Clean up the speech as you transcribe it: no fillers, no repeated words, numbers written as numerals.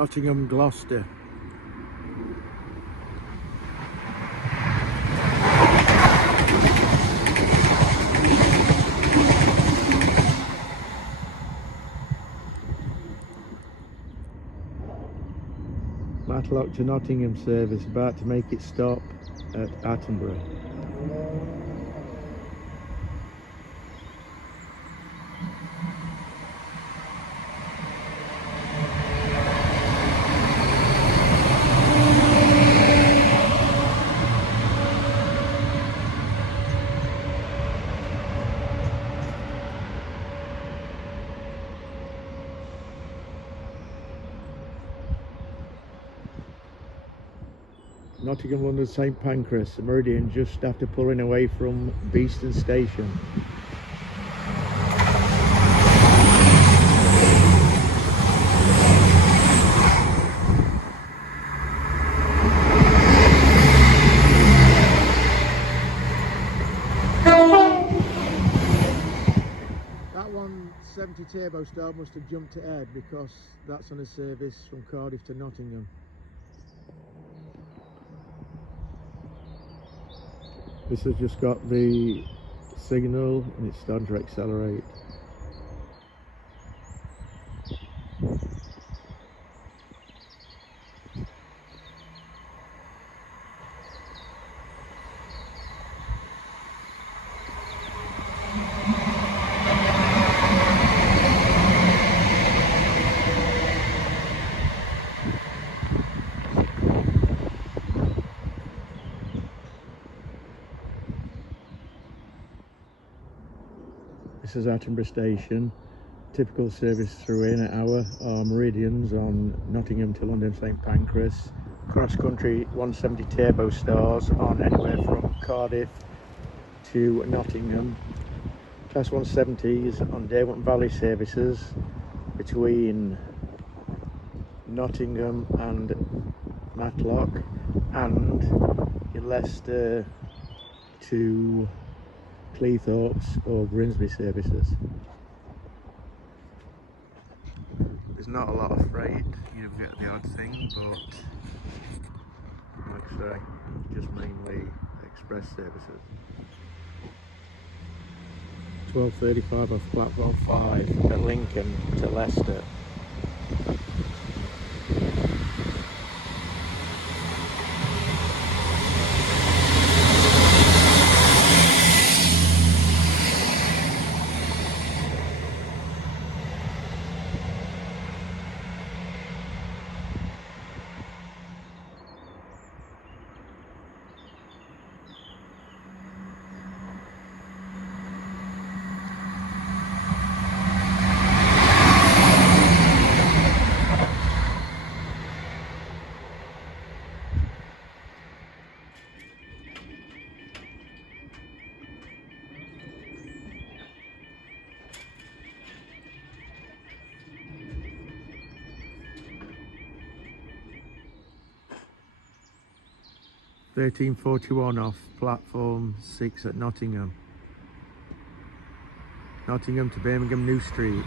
Nottingham, Gloucester. Matlock to Nottingham service about to make its stop at Attenborough. Nottingham, London, St Pancras, meridian just after pulling away from Beeston Station. That 170 Turbo Star must have jumped ahead because that's on a service from Cardiff to Nottingham. This has just got the signal and it's starting to accelerate. This is Attenborough Station. Typical service through in an hour are meridians on Nottingham to London St Pancras. Cross country 170 Turbo Stars on anywhere from Cardiff to Nottingham. Class 170s on Derwent Valley services between Nottingham and Matlock, and in Leicester to Cleethorpes or Grimsby services. There's not a lot of freight, you know, get the odd thing, but like I say, just mainly express services. 12:35 off platform 5 at Lincoln to Leicester. (13:41 off platform 6 at Nottingham. Nottingham to Birmingham New Street.